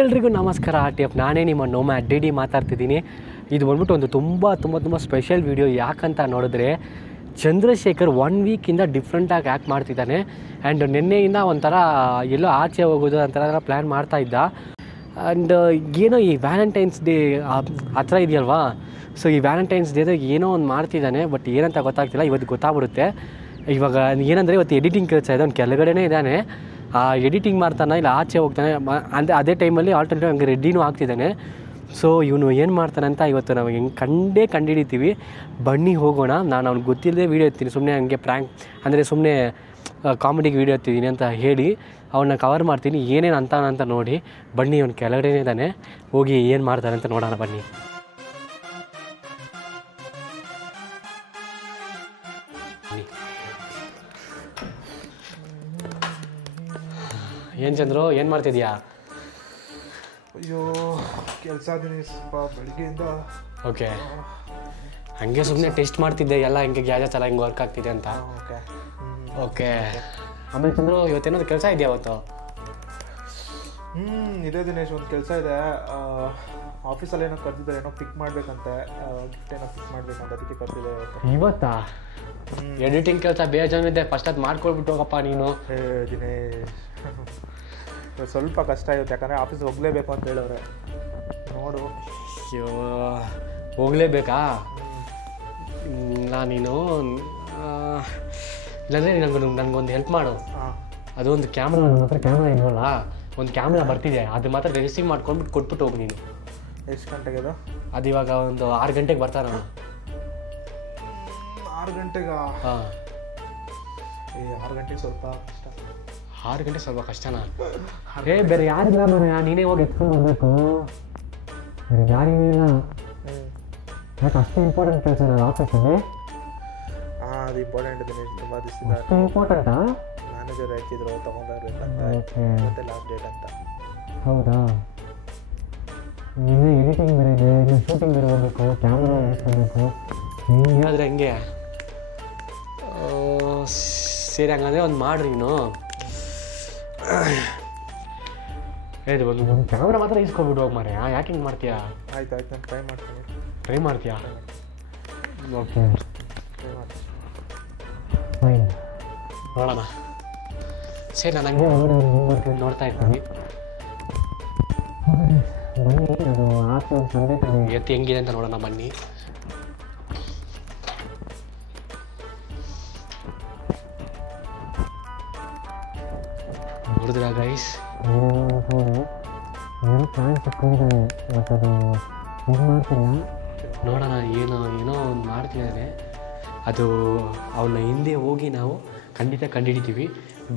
ಎಲ್ರಿಗೂ ನಮಸ್ಕಾರ. ನಾನೇ ನಿಮ್ಮ ನೋಮ್ಯಾಡ್ ಡಿ ಮಾತಾಡ್ತಿದ್ದೀನಿ. ಇದು ಬಂದ್ಬಿಟ್ಟು ಒಂದು ತುಂಬ ಸ್ಪೆಷಲ್ ವೀಡಿಯೋ. ಯಾಕಂತ ನೋಡಿದ್ರೆ ಚಂದ್ರಶೇಖರ್ 1 ವೀಕಿಂದ ಡಿಫ್ರೆಂಟಾಗಿ ಆ್ಯಕ್ಟ್ ಮಾಡ್ತಿದ್ದಾನೆ. ಆ್ಯಂಡ್ ನಿನ್ನೆಯಿಂದ ಒಂಥರ ಎಲ್ಲೋ ಆಚೆ ಹೋಗೋದು ಅಂಥರ ಪ್ಲ್ಯಾನ್ ಮಾಡ್ತಾಯಿದ್ದ. ಆ್ಯಂಡ್ ಏನೋ ಈ ವ್ಯಾಲೆಂಟೈನ್ಸ್ ಡೇ ಹತ್ರ ಇದೆಯಲ್ವಾ, ಸೊ ಈ ವ್ಯಾಲೆಂಟೈನ್ಸ್ ಡೇದಾಗ ಏನೋ ಒಂದು ಮಾಡ್ತಿದ್ದಾನೆ. ಬಟ್ ಏನಂತ ಗೊತ್ತಾಗ್ತಿಲ್ಲ, ಇವತ್ತು ಗೊತ್ತಾಗ್ಬಿಡುತ್ತೆ. ಇವಾಗ ಏನಂದರೆ ಇವತ್ತು ಎಡಿಟಿಂಗ್ ಕೆಲಸ ಇದೆ, ಅವ್ನು ಕೆಳಗಡೆನೇ ಇದ್ದಾನೆ. ಎಡಿಟಿಂಗ್ ಮಾಡ್ತಾನೆ, ಇಲ್ಲ ಆಚೆ ಹೋಗ್ತಾನೆ. ಅದೇ ಟೈಮಲ್ಲಿ ಆಲ್ಟರ್ನೇಟಿವ್ ಹಂಗೆ ರೆಡಿನೂ ಆಗ್ತಿದ್ದಾನೆ. ಸೊ ಇವನು ಏನು ಮಾಡ್ತಾನೆ ಅಂತ ಇವತ್ತು ನಾವು ಹೆಂಗೆ ಕಂಡುಹಿಡಿತೀವಿ. ಬನ್ನಿ ಹೋಗೋಣ. ನಾನು ಅವ್ನಿಗೆ ಗೊತ್ತಿಲ್ಲದೆ ವೀಡಿಯೋ ಎತ್ತೀನಿ, ಸುಮ್ಮನೆ ಹಂಗೆ ಪ್ರ್ಯಾಂಕ್ ಅಂದರೆ ಸುಮ್ಮನೆ ಕಾಮಿಡಿಗೆ ವೀಡಿಯೋ ಎತ್ತಿದ್ದೀನಿ ಅಂತ ಹೇಳಿ ಅವನ್ನ ಕವರ್ ಮಾಡ್ತೀನಿ. ಏನೇನು ಅಂತ ನೋಡಿ ಬನ್ನಿ. ಅವ್ನು ಕೆಳಗಡೆನೇ ಇದ್ದಾನೆ, ಹೋಗಿ ಏನು ಮಾಡ್ತಾನೆ ಅಂತ ನೋಡೋಣ ಬನ್ನಿ. ಏನು ಚಂದ್ರು, ಏನು ಮಾಡ್ತಿದ್ಯಾ? ಅಯ್ಯೋ ಕೆಲಸ ಇದೀನಿ ಸ್ವಲ್ಪ ಬೆಳಗ್ಗೆಯಿಂದ. ಓಕೆ, ಹಂಗೆ ಸುಮ್ಮನೆ ಟೆಸ್ಟ್ ಮಾಡ್ತಿದ್ದೆ ಎಲ್ಲ ಹಿಂಗೆ ಗ್ಯಾಜೆಟ್ಸ್ ಎಲ್ಲ ಹಿಂಗೆ ವರ್ಕ್ ಆಗ್ತಿದೆ ಅಂತ. ಓಕೆ, ಆಮೇಲೆ ಚಂದ್ರು ಇವತ್ತೇನಾದ್ರು ಕೆಲಸ ಇದೆಯಾ ಅವತ್ತು? ಇದೇ ದಿನೇಶ್, ಒಂದು ಕೆಲಸ ಇದೆ. ಆಫೀಸಲ್ಲಿ ಏನೋ ಕರೆದಿದ್ದಾರೆ, ಏನೋ ಪಿಕ್ ಮಾಡಬೇಕಂತೆ, ಗಿಫ್ಟ್ ಏನೋ ಪಿಕ್ ಮಾಡಬೇಕಂತ, ಅದಕ್ಕೆ ಕರೆದಿದೆ. ಇವತ್ತಾ? ಎಡಿಟಿಂಗ್ ಕೆಲಸ ಬೇಜಾನಿದೆ, ಫಸ್ಟ್ ಅದು ಮಾಡ್ಕೊಳ್ಬಿಟ್ಟು ಹೋಗಪ್ಪ ನೀನು. ದಿನೇಶ್ ಸ್ವಲ್ಪ ಕಷ್ಟ ಆಗುತ್ತೆ, ಯಾಕಂದರೆ ಆಫೀಸ್ ಹೋಗಲೇಬೇಕು ಅಂತ ಹೇಳೋರೆ. ನೋಡು. ಅಯ್ಯೋ, ಹೋಗಲೇಬೇಕಾ? ನೀನು ಇಲ್ಲಾಂದರೆ ನನಗೊಂದು ಹೆಲ್ಪ್ ಮಾಡು. ಅದೊಂದು ಕ್ಯಾಮ್ರಾ, ನನ್ನ ಹತ್ರ ಕ್ಯಾಮ್ರಾ ಇಲ್ವಲ್ಲ, ಒಂದು ಕ್ಯಾಮ್ರಾ ಬರ್ತಿದೆ, ಅದು ಮಾತ್ರ ರಿಸೀವ್ ಮಾಡ್ಕೊಂಡ್ಬಿಟ್ಟು ಕೊಟ್ಬಿಟ್ಟು ಹೋಗಿ ನೀನು. ಎಷ್ಟು ಗಂಟೆಗೆ ಅದು ಇವಾಗ ಒಂದು 6 ಗಂಟೆಗೆ ಬರ್ತಾನೆ. 6 ಗಂಟೆಗೆ? ಹಾಂ, 6 ಗಂಟೆಗೆ ಸ್ವಲ್ಪ ಕಷ್ಟ. 6 ಗಂಟೆ ಸ್ವಲ್ಪ ಕಷ್ಟನಾ? ಬೇರೆ ಯಾರಿಲ್ಲ ಮನೆ, ನೀನೇ ಹೋಗಿ ಎತ್ಕೊಂಡು ಬರಬೇಕು. ಬೇರೆ ಯಾರಿಗಿಲ್ಲ. ಯಾಕೆ ಅಷ್ಟು ಇಂಪಾರ್ಟೆಂಟ್ ಕೆಲಸ ನಾನು ಆಫೀಸಲ್ಲಿ? ಅದು ಇಂಪಾರ್ಟೆಂಟ್ ದಿನೇಶ್, ತುಂಬ ದಿವಸದಿಂದ. ಅಷ್ಟು ಇಂಪಾರ್ಟೆಂಟಾ? ಮ್ಯಾನೇಜರ್ ಹೇಳ್ತಿದ್ರು ತೊಗೊಂಡ್ಬರ್ಬೇಕಂತ, ಮತ್ತೆ ಲಾಸ್ಟ್ ಡೇಟ್ ಅಂತ. ಹೌದಾ? ಇನ್ನೂ ಎಡಿಟಿಂಗ್ ಬೇರೆ ಇದೆ, ಇನ್ನು ಶೂಟಿಂಗ್ ಬೇರೆ ಹೋಗ್ಬೇಕು, ಕ್ಯಾಮ್ರಾ ಮಾಡಿಸ್ಕೋಬೇಕು. ಹಿಂಗಾದ್ರೆ ಹೆಂಗೆ? ಸರಿ, ಹಂಗಂದರೆ ಒಂದು ಮಾಡ್ರಿ ನೀನು. ಹೇಳಿ, ಒಂದು ಕ್ಯಾಮ್ರಾ ಮಾತ್ರ ಇಸ್ಕೊಬಿಟ್ಟು ಹೋಗಿ ಮಾರೆ. ಯಾಕೆ ಹಿಂಗೆ ಮಾಡ್ತೀಯಾ? ಆಯ್ತು ನಾನು ಟ್ರೈ ಮಾಡ್ತೀನಿ. ಟ್ರೈ ಮಾಡ್ತೀಯಾ? ಓಕೆ, ಟ್ರೈ ಮಾಡ್ತೀನಿ. ಫೈನ್, ನೋಡೋಣ. ಸರಿ, ನಾನು ಹಂಗೆ ನೋಡ್ತಾ ಇರ್ತೀನಿ. ಬನ್ನಿ, ಅದು ಆಚೆ ಸಂಡೆ ಎತ್ತಿ ಹೆಂಗಿದೆ ಅಂತ ನೋಡೋಣ ಬನ್ನಿ. ನೋಡಿದ್ರಾ ಗೈಸ್? ಏನೋ ಪ್ಲಾನ್ ಸಿಕ್ಕಿದ್ದಾನೆ, ಬಟ್ ಅದು ಇದು ಮಾಡ್ತಿಲ್ಲ. ನೋಡೋಣ, ಏನೋ ಒಂದು ಮಾಡ್ತಿದ್ದಾನೆ. ಅದು ಅವನ ಹಿಂದೆ ಹೋಗಿ ನಾವು ಖಂಡಿತ ಕಂಡುಹಿಡಿತೀವಿ.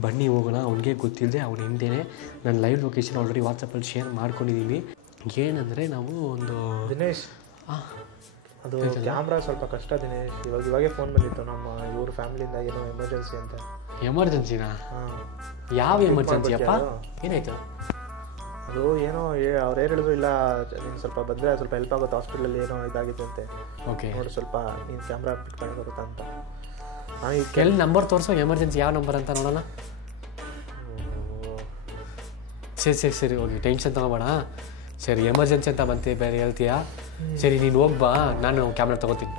ಬನ್ನಿ ಹೋಗೋಣ. ಅವ್ನಿಗೆ ಗೊತ್ತಿಲ್ಲದೆ ಅವನ ಹಿಂದೆಯೇ ನಾನು ಲೈವ್ ಲೊಕೇಶನ್ ಆಲ್ರೆಡಿ ವಾಟ್ಸಪ್ಪಲ್ಲಿ ಶೇರ್ ಮಾಡ್ಕೊಂಡಿದ್ದೀನಿ. ಏನಂದರೆ ನಾವು ಒಂದು ದಿನೇಶ್, ಅದು ಕ್ಯಾಮ್ರಾ ಸ್ವಲ್ಪ ಕಷ್ಟ ದಿನೇಶ್. ಇವಾಗೇ ಫೋನ್ ಬಂದಿತ್ತು ನಮ್ಮ ಇವ್ರ ಫ್ಯಾಮಿಲಿಯಿಂದ, ಏನೋ ಎಮರ್ಜೆನ್ಸಿ ಅಂತ. ಎಮರ್ಜೆನ್ಸಿನಾ? ಯಾವ ಎಮರ್ಜೆನ್ಸಿ ಅಪ್ಪ? ಏನಾಯ್ತು? ಅದು ಏನೋ ಅವ್ರು ಏನು ಹೇಳಿದ್ರು, ಇಲ್ಲ ನೀನು ಸ್ವಲ್ಪ ಬಂದರೆ ಸ್ವಲ್ಪ ಹೆಲ್ಪ್ ಆಗುತ್ತೆ, ಹಾಸ್ಪಿಟ್ಲಲ್ಲಿ ಏನೋ ಇದಾಗಿದೆ ಅಂತೆ. ಓಕೆ, ನೋಡಿ ಸ್ವಲ್ಪ ನೀನು ಕ್ಯಾಮ್ರಾ ಪಿಕ್ ಮಾಡಿ ಬರುತ್ತಾ ಅಂತ. ನಾನು ಈ ಎಲ್ಲಿ ನಂಬರ್ ತೋರಿಸೋ, ಎಮರ್ಜೆನ್ಸಿ ಯಾವ ನಂಬರ್ ಅಂತ ನೋಡೋಣ. ಸರಿ ಓಕೆ, ಟೆನ್ಷನ್ ತಗೋಬೇಡ. ಸರಿ, ಎಮರ್ಜೆನ್ಸಿ ಅಂತ ಬಂತು, ಬೇರೆ ಹೇಳ್ತೀಯಾ? ಸರಿ, ನೀನು ಹೋಗ್ಬಾ, ನಾನು ಕ್ಯಾಮ್ರಾ ತೊಗೋತೀನಿ.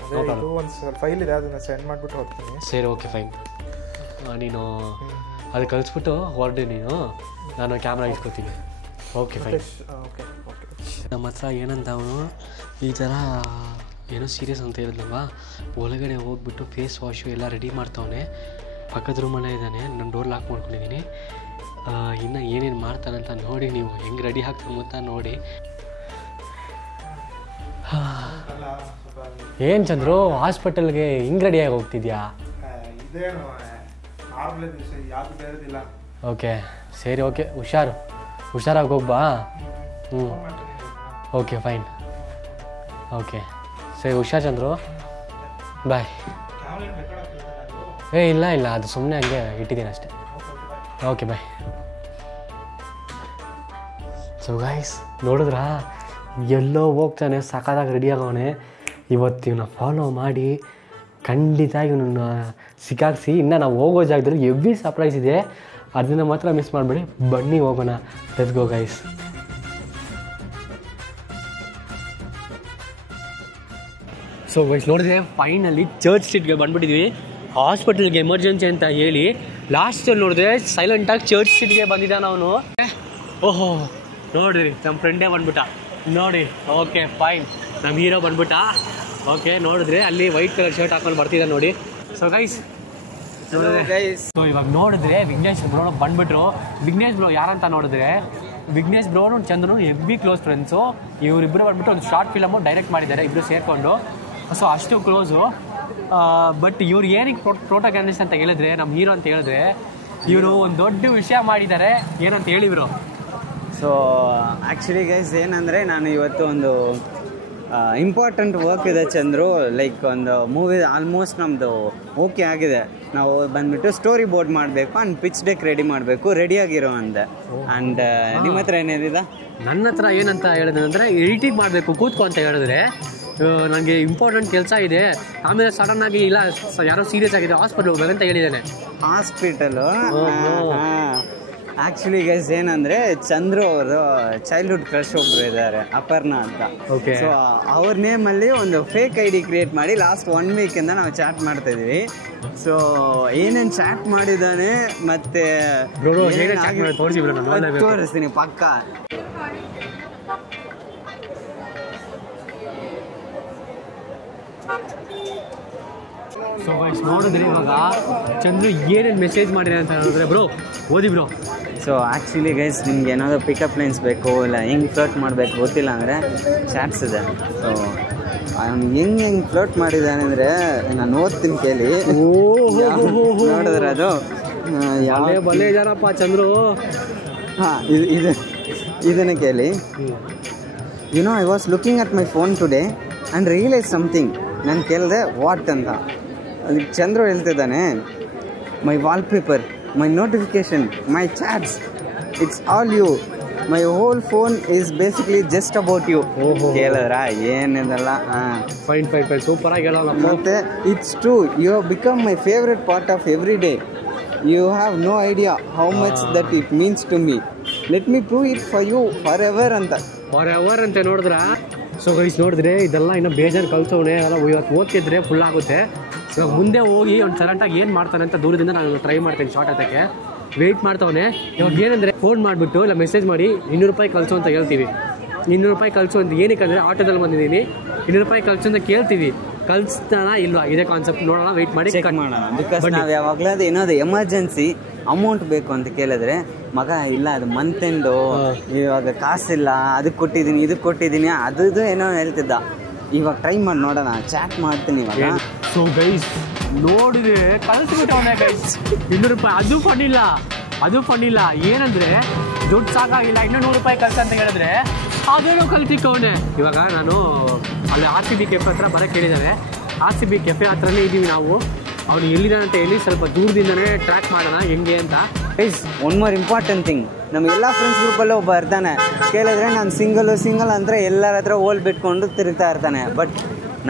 ಒಂದು ಫೈಲ್ ಇದೆ, ಅದನ್ನು ಸೆಂಡ್ ಮಾಡಿಬಿಟ್ಟು ಹೋಗ್ತೀನಿ. ಸರಿ, ಓಕೆ ಫೈನ್. ನೀನು ಅದು ಕಳಿಸ್ಬಿಟ್ಟು ಹೊರಡಿ, ನೀನು ನಾನು ಕ್ಯಾಮ್ರಾ ಇಟ್ಕೋತೀನಿ. Okay fine. Okay okay. ನಮ್ಮ ಹತ್ರ ಏನಂತ ಅವನು ಈ ಥರ ಏನೋ ಸೀರಿಯಸ್ ಅಂತ ಹೇಳಿದ್ನಲ್ವ, ಒಳಗಡೆ ಹೋಗ್ಬಿಟ್ಟು ಫೇಸ್ ವಾಶು ಎಲ್ಲ ರೆಡಿ ಮಾಡ್ತಾವನೆ. ಪಕ್ಕದ ರೂಮಲ್ಲೇ ಇದ್ದಾನೆ, ನಾನು ಡೋರ್ ಲಾಕ್ ಮಾಡ್ಕೊಂಡಿದ್ದೀನಿ. ಇನ್ನು ಏನೇನು ಮಾಡ್ತಾನಂತ ನೋಡಿ, ನೀವು ಹೆಂಗೆ ರೆಡಿ ಆಗ್ತಾನೆ ಅಂತ ನೋಡಿ. ಏನು ಚಂದ್ರು, ಹಾಸ್ಪಿಟಲ್ಗೆ ಹಿಂಗೆ ರೆಡಿಯಾಗಿ ಹೋಗ್ತಿದ್ಯಾ? ಓಕೆ, ಸರಿ, ಓಕೆ, ಹುಷಾರಾಗಿ ಹೋಗ್ಬಾ. Okay fine. ಓಕೆ, ಸರಿ, ಹುಷಾರು ಚಂದ್ರು, ಬಾಯ್. ಇಲ್ಲ ಅದು ಸುಮ್ಮನೆ ಹಂಗೆ ಇಟ್ಟಿದ್ದೀನಿ ಅಷ್ಟೇ. ಓಕೆ, ಬಾಯ್. ಸೊ ಗೈಸ್, ನೋಡಿದ್ರಾ, ಎಲ್ಲೋ ಹೋಗ್ತಾನೆ, ಸಖತ್ತಾಗಿ ರೆಡಿಯಾಗವನೆ. ಇವತ್ತು ಇವನ್ನ ಫಾಲೋ ಮಾಡಿ ಖಂಡಿತ ಇವನನ್ನು ಸಿಕ್ಕಾಕ್ಸಿ. ಇನ್ನು ನಾವು ಹೋಗೋ ಜಾಗದಲ್ಲಿ ಎವ್ರಿ ಸರ್ಪ್ರೈಸ್ ಇದೆ, ಅದನ್ನು ಮಾತ್ರ ಮಿಸ್ ಮಾಡಬೇಡಿ. ಬನ್ನಿ ಹೋಗೋಣ. Let's go guys. ಸೊ ವೈಸ್ ನೋಡಿದ್ರೆ ಫೈನಲಿ ಚರ್ಚ್ ಸ್ಟ್ರೀಟ್ಗೆ ಬಂದುಬಿಟ್ಟಿದ್ವಿ. ಹಾಸ್ಪಿಟಲ್ಗೆ ಎಮರ್ಜೆನ್ಸಿ ಅಂತ ಹೇಳಿ ಲಾಸ್ಟಲ್ಲಿ ನೋಡಿದ್ರೆ ಸೈಲೆಂಟಾಗಿ ಚರ್ಚ್ ಸ್ಟ್ರೀಟ್ಗೆ ಬಂದಿದ್ದಾನೆ ಅವನು. ಓಹೋ ನೋಡಿರಿ ನಮ್ಮ ಫ್ರೆಂಡೇ ಬಂದ್ಬಿಟ್ಟ ನೋಡಿ. ಓಕೆ ಫೈನ್, ನಮ್ಮ ಹೀರೋ ಬಂದ್ಬಿಟ್ಟ. ಓಕೆ ನೋಡಿದ್ರೆ ಅಲ್ಲಿ ವೈಟ್ ಕಲರ್ ಶರ್ಟ್ ಹಾಕೊಂಡು ಬರ್ತಿದ್ದ ನೋಡಿ. ಸೊ ಗೈಸ್ ಸೊ ಇವಾಗ ನೋಡಿದ್ರೆ ವಿಘ್ನೇಶ್ ಬ್ರೋ ಬಂದ್ಬಿಟ್ರು. ವಿಘ್ನೇಶ್ ಬ್ರೋ ಯಾರಂತ ನೋಡಿದ್ರೆ ವಿಘ್ನೇಶ್ ಬ್ರೋನು ಚಂದ್ರನು ಹೆವಿ ಕ್ಲೋಸ್ ಫ್ರೆಂಡ್ಸು. ಇವರಿಬ್ಬರು ಬಂದ್ಬಿಟ್ಟು ಒಂದು ಶಾರ್ಟ್ ಫಿಲಮು ಡೈರೆಕ್ಟ್ ಮಾಡಿದ್ದಾರೆ ಇಬ್ಬರು ಸೇರಿಕೊಂಡು. ಸೊ ಅಷ್ಟು ಕ್ಲೋಸು. ಬಟ್ ಇವ್ರು ಏನಕ್ಕೆ ಪ್ರೋಟೋಗ್ಯಾನಿಸ್ಟ್ ಅಂತ ಹೇಳಿದ್ರೆ ನಮ್ಮ ಹೀರೋ ಅಂತ ಹೇಳಿದ್ರೆ ಇವರು ಒಂದು ದೊಡ್ಡ ವಿಷಯ ಮಾಡಿದ್ದಾರೆ. ಏನಂತ ಹೇಳಿದ್ರು? ಸೊ ಆ್ಯಕ್ಚುಲಿ ಗೈಸ್ ಏನಂದರೆ ನಾನು ಇವತ್ತು ಒಂದು ಇಂಪಾರ್ಟೆಂಟ್ ವರ್ಕ್ ಇದೆ ಚಂದ್ರು. ಲೈಕ್ ಒಂದು ಮೂವಿ ಆಲ್ಮೋಸ್ಟ್ ನಮ್ಮದು ಓಕೆ ಆಗಿದೆ. ನಾವು ಬಂದುಬಿಟ್ಟು ಸ್ಟೋರಿ ಬೋರ್ಡ್ ಮಾಡಬೇಕು ಆ್ಯಂಡ್ ಪಿಚ್ ಡೆಕ್ ರೆಡಿ ಮಾಡಬೇಕು, ರೆಡಿಯಾಗಿರೋ ಅಂದೆ. ಆ್ಯಂಡ್ ನಿಮ್ಮ ಹತ್ರ ಏನಿದೆ? ನನ್ನ ಹತ್ರ ಏನಂತ ಹೇಳಿದ್ರೆ ಅಂದರೆ ಎಡಿಟಿಂಗ್ ಮಾಡಬೇಕು ಕೂತ್ಕೊ ಅಂತ ಹೇಳಿದ್ರೆ ನನಗೆ ಇಂಪಾರ್ಟೆಂಟ್ ಕೆಲಸ ಇದೆ. ಆಮೇಲೆ ಸಡನ್ನಾಗಿ ಇಲ್ಲ ಯಾರೋ ಸೀರಿಯಸ್ ಆಗಿದೆ ಹಾಸ್ಪಿಟಲ್ ಹೋಗ್ಬೇಕಂತ ಹೇಳಿದ್ದಾನೆ. ಹಾಸ್ಪಿಟಲು ಆ್ಯಕ್ಚುಲಿ ಗೈಸ್ ಏನಂದರೆ ಚಂದ್ರು ಅವರು ಚೈಲ್ಡ್ಹುಡ್ ಕ್ರಶ್ ಒಬ್ಬರು ಇದ್ದಾರೆ, ಅಪರ್ಣಾ ಅಂತ. ಸೊ ಅವ್ರ ನೇಮಲ್ಲಿ ಒಂದು ಫೇಕ್ ಐ ಡಿ ಕ್ರಿಯೇಟ್ ಮಾಡಿ ಲಾಸ್ಟ್ 1 ವೀಕಿಂದ ನಾವು ಚಾಟ್ ಮಾಡ್ತಾಯಿದ್ವಿ. ಸೊ ಏನೇನು ಚಾಟ್ ಮಾಡಿದ್ದಾನೆ ಮತ್ತೆ ತೋರಿಸ್ತೀನಿ ಪಕ್ಕ. ಸೊ ಗೈಸ್ ನೋಡಿದ್ರೆ ಇವಾಗ ಚಂದ್ರು ಏನೇನು ಮೆಸೇಜ್ ಮಾಡಿದೆ ಅಂತ ಹೇಳಿದ್ರೆ ಬ್ರೋ ಓದಿ ಬ್ರೋ. ಸೊ ಆ್ಯಕ್ಚುಲಿ ಗೈಸ್ ನಿಮ್ಗೆ ಏನಾದರೂ ಪಿಕಪ್ ಲೈನ್ಸ್ ಬೇಕು ಇಲ್ಲ ಹೆಂಗೆ ಫ್ಲೋಟ್ ಮಾಡಬೇಕು ಗೊತ್ತಿಲ್ಲ ಅಂದರೆ ಚಾಟ್ಸ್ ಇದೆ. ಸೊ ಅವ್ನು ಹೆಂಗೆ ಫ್ಲೋಟ್ ಮಾಡಿದ್ದಾನೆ ಅಂದರೆ ನಾನು ಓದ್ತೀನಿ ಕೇಳಿ. ನೋಡಿದ್ರೆ ಅದು ಯಾವೇ ಬಲೆ ಇದಾರಪ್ಪ ಚಂದ್ರು. ಹಾಂ ಇದನ್ನು ಕೇಳಿ. You know I was looking at my phone today and realise something. ನಾನು ಕೇಳಿದೆ ವಾಟ್ ಅಂತ. ಅದಕ್ಕೆ ಚಂದ್ರು ಹೇಳ್ತಿದ್ದಾನೆ my wallpaper, my notification, my chats, it's all you. My whole phone is basically just about you. ಕೇಳಿದ್ರ ಏನಿದೆಲ್ಲ? ಫೈನ್ ಫೈನ್ ಫೈನ್ ಸೂಪರ್ ಆಗಿ ಹೇಳೋಣ. ಮತ್ತು it's true, you have become my favourite part of every day. You have no idea how much that it means to me. Let me prove it for you forever ಅಂತ. Forever ಅಂತ ನೋಡಿದ್ರ. So guys ನೋಡಿದ್ರೆ ಇದೆಲ್ಲ ಇನ್ನೂ ಬೇಜಾರು ಕಲ್ಸೋಣೆ ಎಲ್ಲ ಇವತ್ತು ಓದ್ತಿದ್ರೆ full ಆಗುತ್ತೆ. ಇವಾಗ ಮುಂದೆ ಹೋಗಿ ಒಂದು ಸೈಲೆಂಟಾಗಿ ಏನು ಮಾಡ್ತಾನೆ ಅಂತ ದೂರದಿಂದ ನಾನು ಟ್ರೈ ಮಾಡ್ತೀನಿ ಶಾರ್ಟ್ ಅದಕ್ಕೆ ವೆಯ್ಟ್ ಮಾಡ್ತಾವನೆ. ಇವಾಗ ಏನಂದರೆ ಫೋನ್ ಮಾಡಿಬಿಟ್ಟು ಇಲ್ಲ ಮೆಸೇಜ್ ಮಾಡಿ 200 ರೂಪಾಯಿ ಕಳಿಸು ಅಂತ ಹೇಳ್ತೀವಿ. 200 ರೂಪಾಯಿ ಕಳಿಸು ಅಂತ ಏನಕ್ಕೆ ಅಂದರೆ ಆಟೋದಲ್ಲಿ ಬಂದಿದ್ದೀನಿ 200 ರೂಪಾಯಿ ಕಳಿಸು ಅಂತ ಕೇಳ್ತೀವಿ. ಕಳಿಸ್ತಾನ ಇಲ್ವಾ ಇದೇ ಕಾನ್ಸೆಪ್ಟ್ ನೋಡೋಣ, ವೆಯ್ಟ್ ಮಾಡಿ ಚೆಕ್ ಮಾಡೋಣ. ಬಿಕಾಸ್ ನಾವು ಯಾವಾಗಲೂ ಅದು ಏನಾದ್ರು ಎಮರ್ಜೆನ್ಸಿ ಅಮೌಂಟ್ ಬೇಕು ಅಂತ ಕೇಳಿದ್ರೆ ಮಗ ಇಲ್ಲ ಅದು ಮಂತ್ ಎಂಡು ಇವಾಗ ಕಾಸಿಲ್ಲ ಅದಕ್ಕೆ ಕೊಟ್ಟಿದ್ದೀನಿ ಇದಕ್ಕೆ ಕೊಟ್ಟಿದ್ದೀನಿ ಅದು ಏನೋ ಹೇಳ್ತಿದ್ದ. ಇವಾಗ ಟ್ರೈ ಮಾಡಿ ನೋಡೋಣ, ಚಾಟ್ ಮಾಡ್ತೀನಿ ಇವಾಗ. ಸೊ ಗೈಸ್ ನೋಡಿದ್ರೆ ಕಳಿಸ್ಬಿಟ್ಟವನೇ ಗೈಸ್ 200 ರೂಪಾಯಿ. ಅದು ಫಂಡಿಲ್ಲ ಏನಂದರೆ ದುಡ್ಡು ಸಾಕಾಗಿಲ್ಲ ಇನ್ನೂ 100 ರೂಪಾಯಿ ಕಳ್ಸ ಅಂತ ಹೇಳಿದ್ರೆ ಅದೇನೋ ಕಲ್ತಿಕ್ಕವನೇ. ಇವಾಗ ನಾನು ಅಲ್ಲಿ RCB ಕೆಫೆ ಹತ್ರ ಬರೋಕ್ಕೆ ಹೇಳಿದ್ದಾರೆ. RCB ಕೆಫೆ ಹತ್ರನೇ ಇದ್ದೀವಿ ನಾವು. ಅವನು ಎಲ್ಲಿದ್ದಾನೆ ಅಂತ ಹೇಳಿ ಸ್ವಲ್ಪ ದೂರದಿಂದನೇ ಟ್ರ್ಯಾಕ್ ಮಾಡೋಣ ಹೆಂಗೆ ಅಂತ. Guys one more important thing, ನಮಗೆಲ್ಲ ಫ್ರೆಂಡ್ಸ್ ಗ್ರೂಪಲ್ಲೇ ಒಬ್ಬ ಇರ್ತಾನೆ. ಕೇಳಿದ್ರೆ ನಾನು ಸಿಂಗಲ್ ಅಂದರೆ ಎಲ್ಲರ ಹತ್ರ ಓಲ್ ಬಿಟ್ಕೊಂಡು ತಿರುಗ್ತಾ ಇರ್ತಾನೆ. ಬಟ್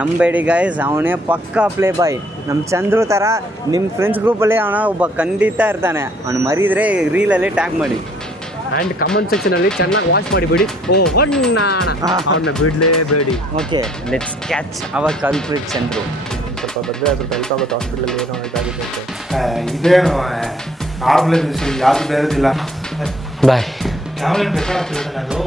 ನಂಬೇಡಿ ಗೈಸ್, ಅವನೇ ಪಕ್ಕಾ ಪ್ಲೇ ಬಾಯ್. ನಮ್ಮ ಚಂದ್ರು ಥರ ನಿಮ್ಮ ಫ್ರೆಂಡ್ಸ್ ಗ್ರೂಪಲ್ಲೇ ಅವನ ಒಬ್ಬ ಖಂಡಿತ ಇರ್ತಾನೆ. ಅವನು ಮರಿದರೆ ರೀಲಲ್ಲಿ ಟ್ಯಾಗ್ ಮಾಡಿ ಆ್ಯಂಡ್ ಕಮೆಂಟ್ ಸೆಕ್ಷನಲ್ಲಿ ಚೆನ್ನಾಗಿ ವಾಚ್ ಮಾಡಿಬಿಡಿ. ಅವನ್ನ ಬಿಡಲೇಬೇಡಿ. Okay, let's catch our culprit Chandru. ಸ್ವಲ್ಪ ಬಂದರೆ ಸ್ವಲ್ಪ ಹೆಲ್ಪ್ ಆಗುತ್ತೆ. ಹಾಸ್ಪಿಟಲಲ್ಲಿ ಏನೋ ಇದಾಗಿದೆ ಅಂತ. ಇದೇನು ನಾರ್ಮಲ್ ಯಾವುದು ಬೇರೆದಿಲ್ಲ. ಬಾಯ್. ಕ್ಯಾಮ್ರಾ ಬೇಕಾಗ್ತದೆ ಅದು.